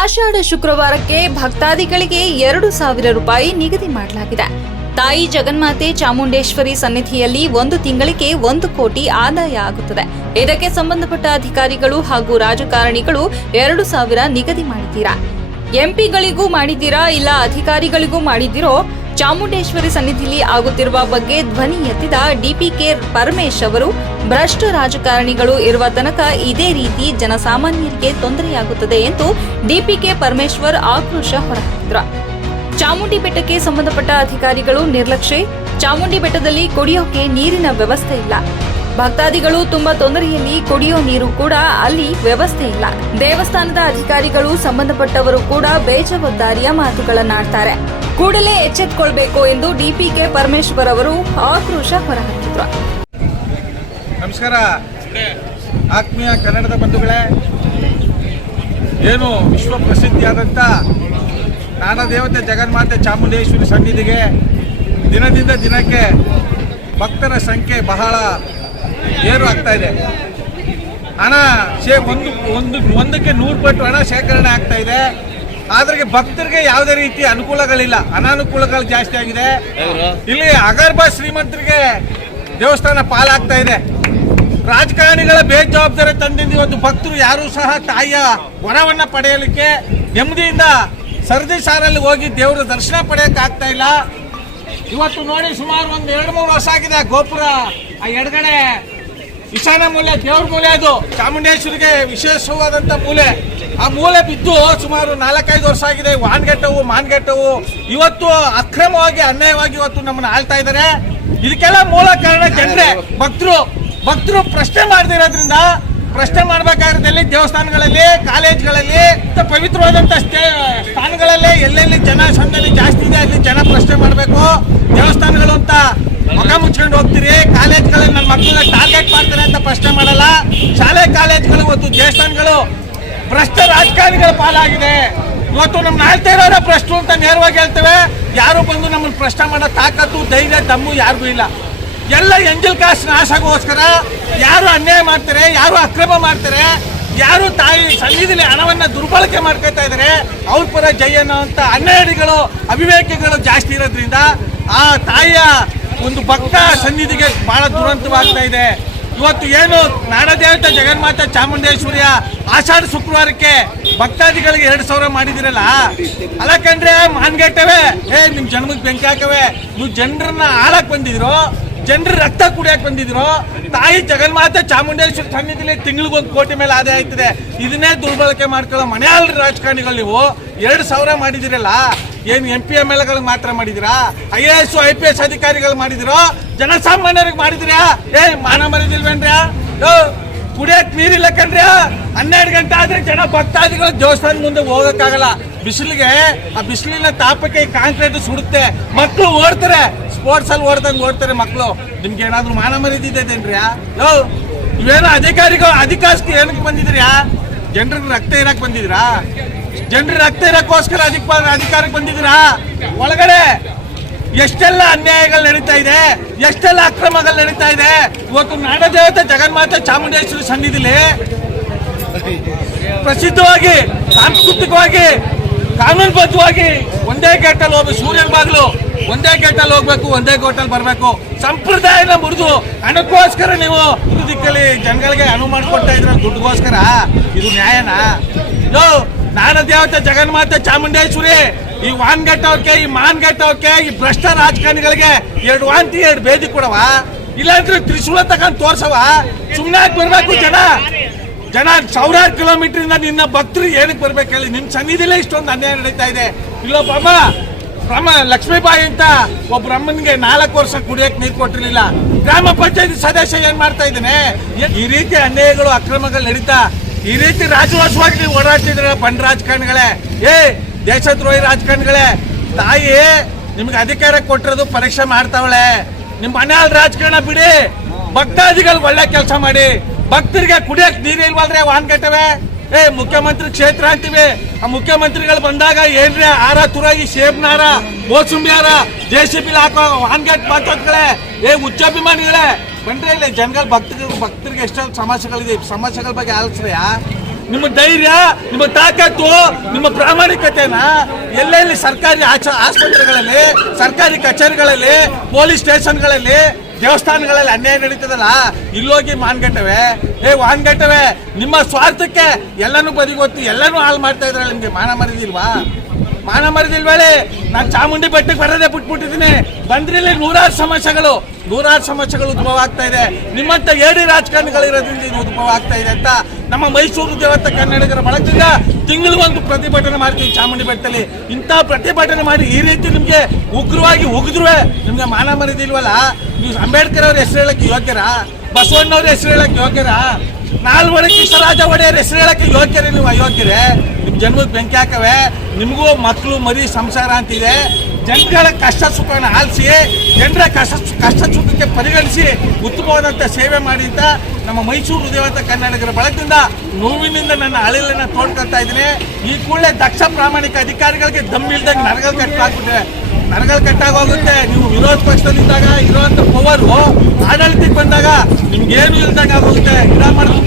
ಆಷಾಢ ಶುಕ್ರವಾರಕ್ಕೆ ಭಕ್ತಾದಿಗಳಿಗೆ ಎರಡು ಸಾವಿರ ರೂಪಾಯಿ ನಿಗದಿ ಮಾಡಲಾಗಿದೆ. ತಾಯಿ ಜಗನ್ಮಾತೆ ಚಾಮುಂಡೇಶ್ವರಿ ಸನ್ನಿಧಿಯಲ್ಲಿ ಒಂದು ತಿಂಗಳಿಗೆ ಒಂದು ಕೋಟಿ ಆದಾಯ ಆಗುತ್ತದೆ. ಇದಕ್ಕೆ ಸಂಬಂಧಪಟ್ಟ ಅಧಿಕಾರಿಗಳು ಹಾಗೂ ರಾಜಕಾರಣಿಗಳು ಎರಡು ಸಾವಿರ ನಿಗದಿ ಮಾಡಿದ್ದೀರಾ? ಎಂಪಿಗಳಿಗೂ ಮಾಡಿದ್ದೀರಾ ಇಲ್ಲ ಅಧಿಕಾರಿಗಳಿಗೂ ಮಾಡಿದ್ದೀರೋ? ಚಾಮುಂಡೇಶ್ವರಿ ಸನ್ನಿಧಿಯಲ್ಲಿ ಆಗುತ್ತಿರುವ ಬಗ್ಗೆ ಧ್ವನಿ ಎತ್ತಿದ ಡಿಪಿಕೆ ಪರಮೇಶ್ ಅವರು, ಭ್ರಷ್ಟ ರಾಜಕಾರಣಿಗಳು ಇರುವ ತನಕ ಇದೇ ರೀತಿ ಜನಸಾಮಾನ್ಯರಿಗೆ ತೊಂದರೆಯಾಗುತ್ತದೆ ಎಂದು ಡಿಪಿಕೆ ಪರಮೇಶ್ವರ್ ಆಕ್ರೋಶ ಹೊರಹಾಕಿದ್ರು. ಚಾಮುಂಡಿ ಬೆಟ್ಟಕ್ಕೆ ಸಂಬಂಧಪಟ್ಟ ಅಧಿಕಾರಿಗಳು ನಿರ್ಲಕ್ಷ್ಯ, ಚಾಮುಂಡಿ ಬೆಟ್ಟದಲ್ಲಿ ಕುಡಿಯೋಕೆ ನೀರಿನ ವ್ಯವಸ್ಥೆ ಇಲ್ಲ. ಭಕ್ತಾದಿಗಳು ತುಂಬಾ ತೊಂದರೆಯಲ್ಲಿ ಕುಡಿಯೋ ನೀರು ಕೂಡ ಅಲ್ಲಿ ವ್ಯವಸ್ಥೆ ಇಲ್ಲ. ದೇವಸ್ಥಾನದ ಅಧಿಕಾರಿಗಳು ಸಂಬಂಧಪಟ್ಟವರು ಕೂಡ ಬೇಜವಾಬ್ದಾರಿಯ ಮಾತುಗಳನ್ನಾಡ್ತಾರೆ. ಕೂಡಲೇ ಎಚ್ಚೆತ್ತುಕೊಳ್ಬೇಕು ಎಂದು ಡಿಪಿಕೆ ಪರಮೇಶ್ವರ್ ಅವರು ಆಕ್ರೋಶ ಹೊರಹಾಕಿದ್ರು. ನಮಸ್ಕಾರ. ಆತ್ಮೀಯ ಕನ್ನಡದ ಬಂಧುಗಳೇ, ಏನು ವಿಶ್ವ ಪ್ರಸಿದ್ಧಿಯಾದಂಥ ನಾಡದೇವತೆ ಜಗನ್ಮಾತೆ ಚಾಮುಂಡೇಶ್ವರಿ ಸನ್ನಿಧಿಗೆ ದಿನದಿಂದ ದಿನಕ್ಕೆ ಭಕ್ತರ ಸಂಖ್ಯೆ ಬಹಳ ಏರು ಆಗ್ತಾ ಇದೆ. ಹಣ ಶೇ ಒಂದು ಒಂದು ಒಂದಕ್ಕೆ ನೂರು ಪಟ್ಟು ಹಣ ಶೇಖರಣೆ ಆಗ್ತಾ ಇದೆ. ಆದ್ರೆ ಭಕ್ತರಿಗೆ ಯಾವುದೇ ರೀತಿ ಅನುಕೂಲಗಳಿಲ್ಲ ಅನಾನುಕೂಲಗಳು ಜಾಸ್ತಿ ಆಗಿದೆ. ಇಲ್ಲಿ ಅಗರ್ಭ ಶ್ರೀಮಂತರಿಗೆ ದೇವಸ್ಥಾನ ಪಾಲಾಗ್ತಾ ಇದೆ. ರಾಜಕಾರಣಿಗಳ ಬೇಜವಾಬ್ದಾರಿ ತಂದಿದ್ದ ಇವತ್ತು ಭಕ್ತರು ಯಾರೂ ಸಹ ತಾಯಿಯ ವರವನ್ನ ಪಡೆಯಲಿಕ್ಕೆ ನೆಮ್ಮದಿಯಿಂದ ಸರದಿ ಸಾರಲ್ಲಿ ಹೋಗಿ ದೇವರ ದರ್ಶನ ಪಡೆಯಕ್ಕೆ ಆಗ್ತಾ ಇಲ್ಲ. ಇವತ್ತು ನೋಡಿ ಸುಮಾರು ಒಂದು ಎರಡು ಮೂರು ವರ್ಷ ಆಗಿದೆ ಗೋಪುರ ಆ ಎಡಗಡೆ. ಈಶಾನ್ಯ ಮೂಲೆ ದೇವ್ರ ಮೂಲೆ ಅದು. ಚಾಮುಂಡೇಶ್ವರಿಗೆ ವಿಶೇಷವಾದಂತ ಮೂಲೆ. ಆ ಮೂಲೆ ಬಿದ್ದು ಸುಮಾರು ನಾಲ್ಕೈದು ವರ್ಷ ಆಗಿದೆ. ವಾನ್ಗೆಟ್ಟವು, ಮಾನ್ಗೆಟ್ಟವು. ಇವತ್ತು ಅಕ್ರಮವಾಗಿ, ಅನ್ಯಾಯವಾಗಿ ಇವತ್ತು ನಮ್ಮನ್ನ ಆಳ್ತಾ ಇದ್ದಾರೆ. ಇದಕ್ಕೆಲ್ಲ ಮೂಲ ಕಾರಣ ಜನರೇ. ಭಕ್ತರು ಭಕ್ತರು ಪ್ರಶ್ನೆ ಮಾಡದಿರೋದ್ರಿಂದ, ಪ್ರಶ್ನೆ ಮಾಡಬೇಕಾದಲ್ಲಿ ದೇವಸ್ಥಾನಗಳಲ್ಲಿ, ಕಾಲೇಜ್ಗಳಲ್ಲಿ ಪವಿತ್ರವಾದಂಥ ಸ್ಥೇ ಸ್ಥಾನಗಳಲ್ಲಿ ಎಲ್ಲೆಲ್ಲಿ ಜನ ಸಂದಣಿ ಜಾಸ್ತಿ ಇದೆ, ಅಲ್ಲಿ ಜನ ಪ್ರಶ್ನೆ ಮಾಡಬೇಕು. ದೇವಸ್ಥಾನಗಳು ಅಂತ ಮಗ ಮುಚ್ಕೊಂಡು ಹೋಗ್ತೀರಿ. ಕಾಲೇಜ್ಗಳಲ್ಲಿ ನನ್ನ ಮಕ್ಕಳನ್ನ ಟಾರ್ಗೆಟ್ ಮಾಡ್ತಾರೆ ಅಂತ ಪ್ರಶ್ನೆ ಮಾಡಲ್ಲ. ಶಾಲೆ, ಕಾಲೇಜ್ಗಳು ಮತ್ತು ದೇವಸ್ಥಾನಗಳು ಭ್ರಷ್ಟ ರಾಜಕಾರಣಿಗಳ ಪಾಲಾಗಿದೆ. ಇವತ್ತು ನಮ್ಮ ಇರೋರ ಭ್ರಷ್ಟರು ಅಂತ ನೇರವಾಗಿ ಹೇಳ್ತೇವೆ. ಯಾರು ಬಂದು ನಮ್ಮನ್ನು ಪ್ರಶ್ನೆ ಮಾಡೋ ತಾಕತ್ತು, ಧೈರ್ಯ ತಮ್ಮು ಯಾರಿಗೂ ಇಲ್ಲ. ಎಲ್ಲ ಎಂಜಲ್ ಕಾಸ್ಟ್ ನಾಶಗೋಸ್ಕರ ಯಾರು ಅನ್ಯಾಯ ಮಾಡ್ತಾರೆ, ಯಾರು ಅಕ್ರಮ ಮಾಡ್ತಾರೆ, ಯಾರು ತಾಯಿ ಸನ್ನಿಧಿಲಿ ಹಣವನ್ನ ದುರ್ಬಳಕೆ ಮಾಡ್ಕೊತಾ ಇದ್ದಾರೆ ಅವ್ರ ಪರ ಜೈ ಅನ್ನೋಂಥ ಅನ್ಯಾಯಗಳು, ಅವಿವೇಕಗಳು ಜಾಸ್ತಿ ಇರೋದ್ರಿಂದ ಆ ತಾಯಿಯ ಒಂದು ಭಕ್ತ ಸನ್ನಿಧಿಗೆ ಬಹಳ ದುರಂತವಾಗ್ತಾ ಇದೆ. ಇವತ್ತು ಏನು ನಾಡದೇವತೆ ಜಗನ್ಮಾತ ಚಾಮುಂಡೇಶ್ವರಿಯ ಆಷಾಢ ಶುಕ್ರವಾರಕ್ಕೆ ಭಕ್ತಾದಿಗಳಿಗೆ ಎರಡು ಸಾವಿರ ಮಾಡಿದಿರಲ್ಲ? ಅಲ್ಲ ಕಂಡ್ರೆ ಮಾನ್ಗೆಟ್ಟವೆ. ಏ, ನಿಮ್ ಜನ್ಮಕ್ಕೆ ಬೆಂಕಿ ಹಾಕವೆ. ನೀವು ಜನರನ್ನ ಆಳಕ್ ಬಂದಿದ್ರು, ಜನರ ರಕ್ತ ಕುಡಿಯಕ್ ಬಂದಿದ್ರು, ತಾಯಿ ಜಗನ್ಮಾತೆ ಚಾಮುಂಡೇಶ್ವರಿ ಸನ್ನಿಧಿಲಿ ತಿಂಗಳಿಗೊಂದು ಕೋಟಿ ಮೇಲೆ ಆದಾಯ ಆಯ್ತದೆ. ಇದನ್ನೇ ದುರ್ಬಳಕೆ ಮಾಡ್ಕೊಳ್ಳೋ ಮನೆಯಲ್ಲಿ ರಾಜಕಾರಣಿಗಳು ನೀವು. ಎರಡು ಸಾವಿರ ಮಾಡಿದಿರಲ್ಲ. ಏನು ಎಂ ಪಿ ಎಂ ಎಲ್ ಗಳಿಗೆ ಮಾತ್ರ ಮಾಡಿದಿರಾ? I A S, I P S ಅಧಿಕಾರಿಗಳು ಮಾಡಿದಿರೋ? ಜನಸಾಮಾನ್ಯರಿಗೆ ಮಾಡಿದಿರಾ? ಏ, ಮಾನ ಮರಿದಿಲ್ವೇನ್ರ್ಯಾ ಕುಡಿಯಕ್ ನೀರಿಲ್ಲ ಕಣ್ರಿ? ಹನ್ನೆರಡು ಗಂಟೆ ಆದ್ರೆ ಜನ ಭಕ್ತಾದಿಗಳು ದೇವಸ್ಥಾನ ಮುಂದೆ ಹೋಗಕ್ಕಾಗಲ್ಲ. ಬಿಸಿಲಿಗೆ, ಆ ಬಿಸಿಲಿನ ತಾಪಕ್ಕೆ ಕಾಂಕ್ರೀಟ್ ಸುಡುತ್ತೆ. ಮಕ್ಕಳು ಓಡ್ತಾರೆ. ಸ್ಪೋರ್ಟ್ಸ್ ಅಲ್ಲಿ ಓಡ್ದಂಗೆ ಓಡ್ತಾರೆ ಮಕ್ಕಳು ನಿಮ್ಗೆ ಏನಾದ್ರು ಮಾನ ಮರಿದಿದ್ದೇನ್ರಿ ಯೋ ಇವೇನೋ ಅಧಿಕಾರಿಗಳು ಅಧಿಕಾರಕ್ಕೆ ಏನಕ್ಕೆ ಬಂದಿದ್ರ್ಯಾ ಜನರಿಗೆ ರಕ್ತ ಏನಕ್ಕೆ ಬಂದಿದ್ರಾ ಜನರ ರಕ್ತ ಇರೋಕ್ಕೋಸ್ಕರ ಅಧಿಕ ಅಧಿಕಾರಕ್ಕೆ ಬಂದಿದ್ದೀರಾ? ಒಳಗಡೆ ಎಷ್ಟೆಲ್ಲ ಅನ್ಯಾಯಗಳು ನಡೀತಾ ಇದೆ, ಎಷ್ಟೆಲ್ಲ ಅಕ್ರಮಗಳು ನಡೀತಾ ಇದೆ. ಇವತ್ತು ನಾಡದೇವತೆ ಜಗನ್ಮಾತೆ ಚಾಮುಂಡೇಶ್ವರಿ ಸನ್ನಿಧಿಲಿ ಪ್ರಸಿದ್ಧವಾಗಿ, ಸಾಂಸ್ಕೃತಿಕವಾಗಿ, ಕಾನೂನುಬದ್ಧವಾಗಿ ಒಂದೇ ಗೇಟಲ್ಲಿ ಹೋಗ್ಬೇಕು ಸೂರ್ಯನ ಬಾಗಿಲು, ಒಂದೇ ಗೇಟಲ್ಲಿ ಹೋಗ್ಬೇಕು, ಒಂದೇ ಗೇಟಲ್ಲಿ ಬರಬೇಕು. ಸಂಪ್ರದಾಯನ ಮುರಿದು ಹಣಕ್ಕೋಸ್ಕರ ನೀವು ಇದು ದಿಕ್ಕಲ್ಲಿ ಜನಗಳಿಗೆ ಅನುವು ಮಾಡಿಕೊಡ್ತಾ ಇದ್ರ ದುಡ್ಡುಗೋಸ್ಕರ? ಇದು ನ್ಯಾಯನಾ? ಯೋ ನಾಡ ದೇವತೆ ಜಗನ್ಮಾತೆ ಚಾಮುಂಡೇಶ್ವರಿ, ಈ ವಾನ್ಗಟ್ಟವಕ್ಕೆ ಈ ಮಾನ್ಗಟ್ಟವಕ್ಕೆ ಈ ಭ್ರಷ್ಟ ರಾಜಕಾರಣಿಗಳಿಗೆ ಎರಡು ವಾಂತಿ, ಎರಡು ಭೇದಿ ಕೊಡವ? ಇಲ್ಲಾಂದ್ರೆ ತ್ರಿಶೂಲ ತಗೊಂಡ್ ತೋರ್ಸವ? ಸುಮ್ಮನೆ ಬರ್ಬೇಕು ಜನ? ಜನ ಸಾವಿರಾರು ಕಿಲೋಮೀಟರ್ ಇಂದ ನಿನ್ನ ಭಕ್ತರು ಏನಕ್ಕೆ ಬರ್ಬೇಕು ಹೇಳಿ? ನಿಮ್ ಸನ್ನಿಧಿಲೇ ಇಷ್ಟೊಂದು ಅನ್ಯಾಯ ನಡೀತಾ ಇದೆ. ಇಲ್ಲೊಬ್ಬ ಬ್ರಹ್ಮ, ಲಕ್ಷ್ಮೀಬಾಯಿ ಅಂತ ಒಬ್ಬ ಬ್ರಹ್ಮನ್ಗೆ ನಾಲ್ಕು ವರ್ಷ ಕುಡಿಯಕ್ ನೀರು ಕೊಟ್ಟಿರಲಿಲ್ಲ. ಗ್ರಾಮ ಪಂಚಾಯತಿ ಸದಸ್ಯ ಏನ್ ಮಾಡ್ತಾ ಇದ್ದಾನೆ? ಈ ರೀತಿ ಅನ್ಯಾಯಗಳು, ಅಕ್ರಮಗಳು ನಡೀತಾ ಈ ರೀತಿ ರಾಜವಾಸವಾಗಿ ನೀವು ಓಡಾಡ್ತಿದ್ರ ಬಂಡ ರಾಜಕಾರಣಿಗಳೇ? ಏ, ದೇಶದ್ರೋಹಿ ರಾಜಕಾರಣಿಗಳೇ, ತಾಯಿ ನಿಮ್ಗೆ ಅಧಿಕಾರ ಕೊಟ್ಟಿರೋದು ಪರೀಕ್ಷೆ ಮಾಡ್ತಾವಳೆ. ನಿಮ್ ಮನೆಯಾಳ ರಾಜಕಾರಣ ಬಿಡಿ. ಭಕ್ತಾದಿಗಳು ಒಳ್ಳೆ ಕೆಲಸ ಮಾಡಿ. ಭಕ್ತರಿಗೆ ಕುಡಿಯಕ್ ನೀರು ಇಲ್ವಲ್ರಿ ವಾನ್ ಕಟ್ಟವೆ ಏ, ಮುಖ್ಯಮಂತ್ರಿ ಕ್ಷೇತ್ರ ಅಂತೀವಿ. ಆ ಮುಖ್ಯಮಂತ್ರಿಗಳು ಬಂದಾಗ ಏನ್ರಿ ಆರ ತುರಾಗಿ ಸೇಬ್ನಾರ ಮೋಸುಂಬಿಯಾರ ಹಾರ ಜೆ ಸಿ ಬಿ ಹಾಕೋ ವಾನ್ಗೆಟ್ ಮಾತಾಡ್ಗಳೇ ಏ, ಉಚ್ಚಾಭಿಮಾನಿಗಳೇ ಬನ್ರಿ ಇಲ್ಲಿ ಜನಗಳ ಭಕ್ತರು, ಭಕ್ತರಿಗೆ ಎಷ್ಟೊಂದು ಸಮಸ್ಯೆಗಳಿದೆ. ಸಮಸ್ಯೆಗಳ ಬಗ್ಗೆ ಆಲೋಚನೆಯ ನಿಮ್ಮ ಧೈರ್ಯ, ನಿಮ್ಮ ತಾಕತ್ತು, ನಿಮ್ಮ ಪ್ರಾಮಾಣಿಕತೆನ ಎಲ್ಲೆಲ್ಲಿ ಸರ್ಕಾರಿ ಆಚ, ಆಸ್ಪತ್ರೆಗಳಲ್ಲಿ, ಸರ್ಕಾರಿ ಕಚೇರಿಗಳಲ್ಲಿ, ಪೊಲೀಸ್ ಸ್ಟೇಷನ್ಗಳಲ್ಲಿ, ದೇವಸ್ಥಾನಗಳಲ್ಲಿ ಅನ್ಯಾಯ ನಡೀತದಲ್ಲ? ಇಲ್ಲೋಗಿ ಮಾನ್ಗಟ್ಟವೆ ಏ ವಾನ್ಗಟ್ಟವೆ ನಿಮ್ಮ ಸ್ವಾರ್ಥಕ್ಕೆ ಎಲ್ಲನೂ ಬದಿಗೊತ್ತು ಎಲ್ಲನೂ ಹಾಳು ಮಾಡ್ತಾ ಇದ್ರಲ್ಲ ನಿಮಗೆ ಮಾನ ಮರಿದಿಲ್ವಾ ಮಾನ ಮರಿದಿಲ್ವೇಳಿ ನಾನು ಚಾಮುಂಡಿ ಬೆಟ್ಟಕ್ಕೆ ಬರೋದೇ ಬಿಟ್ಬಿಟ್ಟಿದ್ದೀನಿ. ಬಂದ್ರಲ್ಲಿ ನೂರಾರು ಸಮಸ್ಯೆಗಳು ನೂರಾರು ಸಮಸ್ಯೆಗಳು ಉದ್ಭವ ಆಗ್ತಾ ಇದೆ. ನಿಮ್ಮಂತ ಏಡಿ ರಾಜಕಾರಣಿಗಳಿರೋದ್ರಿಂದ ಇದು ಉದ್ಭವ ಆಗ್ತಾ ಇದೆ ಅಂತ ನಮ್ಮ ಮೈಸೂರು ದೇವತ ಕನ್ನಡಿಗರ ಬಳಗದಿಂದ ತಿಂಗಳಿಗೊಂದು ಪ್ರತಿಭಟನೆ ಮಾಡ್ತೀವಿ ಚಾಮುಂಡಿ ಬೆಟ್ಟದಲ್ಲಿ. ಇಂಥ ಪ್ರತಿಭಟನೆ ಮಾಡಿ ಈ ರೀತಿ ನಿಮಗೆ ಉಗ್ರವಾಗಿ ಉಗಿದ್ರುವೆ ನಿಮಗೆ ಮಾನ ಮರಿದಿಲ್ವಲ್ಲ ನೀವು ಅಂಬೇಡ್ಕರ್ ಅವ್ರ ಹೆಸರು ಹೇಳಕ್ಕೆ ಯೋಗ್ಯರಾ? ಬಸವಣ್ಣವ್ರ ಹೆಸರು ಹೇಳಕ್ಕೆ ಯೋಗ್ಯರಾ? ನಾಲ್ವಡಿ ಕೃಷ್ಣರಾಜ ಒಡೆಯರ್ ಹೆಸರು ಹೇಳಕ್ಕೆ ಯೋಗ್ಯರೇ ನೀವು ಅಯೋಗ್ಯರೇ? ನಿಮ್ ಜನ್ಮಕ್ಕೆ ಬೆಂಕಿ ಹಾಕವೆ, ನಿಮಗೂ ಮಕ್ಕಳು ಮರಿ, ಸಂಸಾರ ಅಂತಿದೆ. ಜನಗಳ ಕಷ್ಟ ಸುಖನ ಆಲಿಸಿ, ಜನರ ಕಷ್ಟ ಕಷ್ಟ ಸುಖಕ್ಕೆ ಪರಿಗಣಿಸಿ ಉತ್ತಮವಾದಂಥ ಸೇವೆ ಮಾಡಿ ಅಂತ ನಮ್ಮ ಮೈಸೂರು ದೇವತ ಕನ್ನಡಿಗರ ಬಳಗದಿಂದ ನೋವಿನಿಂದ ನನ್ನ ಅಳಿಲನ್ನು ತೋಡ್ಕೊಳ್ತಾ ಇದ್ದೀನಿ. ಈ ಕೂಡಲೇ ದಕ್ಷ ಪ್ರಾಮಾಣಿಕ ಅಧಿಕಾರಿಗಳಿಗೆ ದಮ್ಮಿಲ್ದಂಗೆ ನರಗಳು ಕಟ್ಟಾಗ್ಬಿಟ್ಟಿದೆ ನರಗಳು ಕಟ್ಟಾಗೋಗುತ್ತೆ ನೀವು ವಿರೋಧ ಪಕ್ಷದಲ್ಲಿದ್ದಾಗ ಇರೋವಂಥ ಪವರು ಆಡಳಿತಕ್ಕೆ ಬಂದಾಗ ನಿಮ್ಗೇನು ಇಲ್ದಂಗೆ ಆಗೋಗುತ್ತೆ. ಗಿಡ ಮಾಡಿದ್ರೆ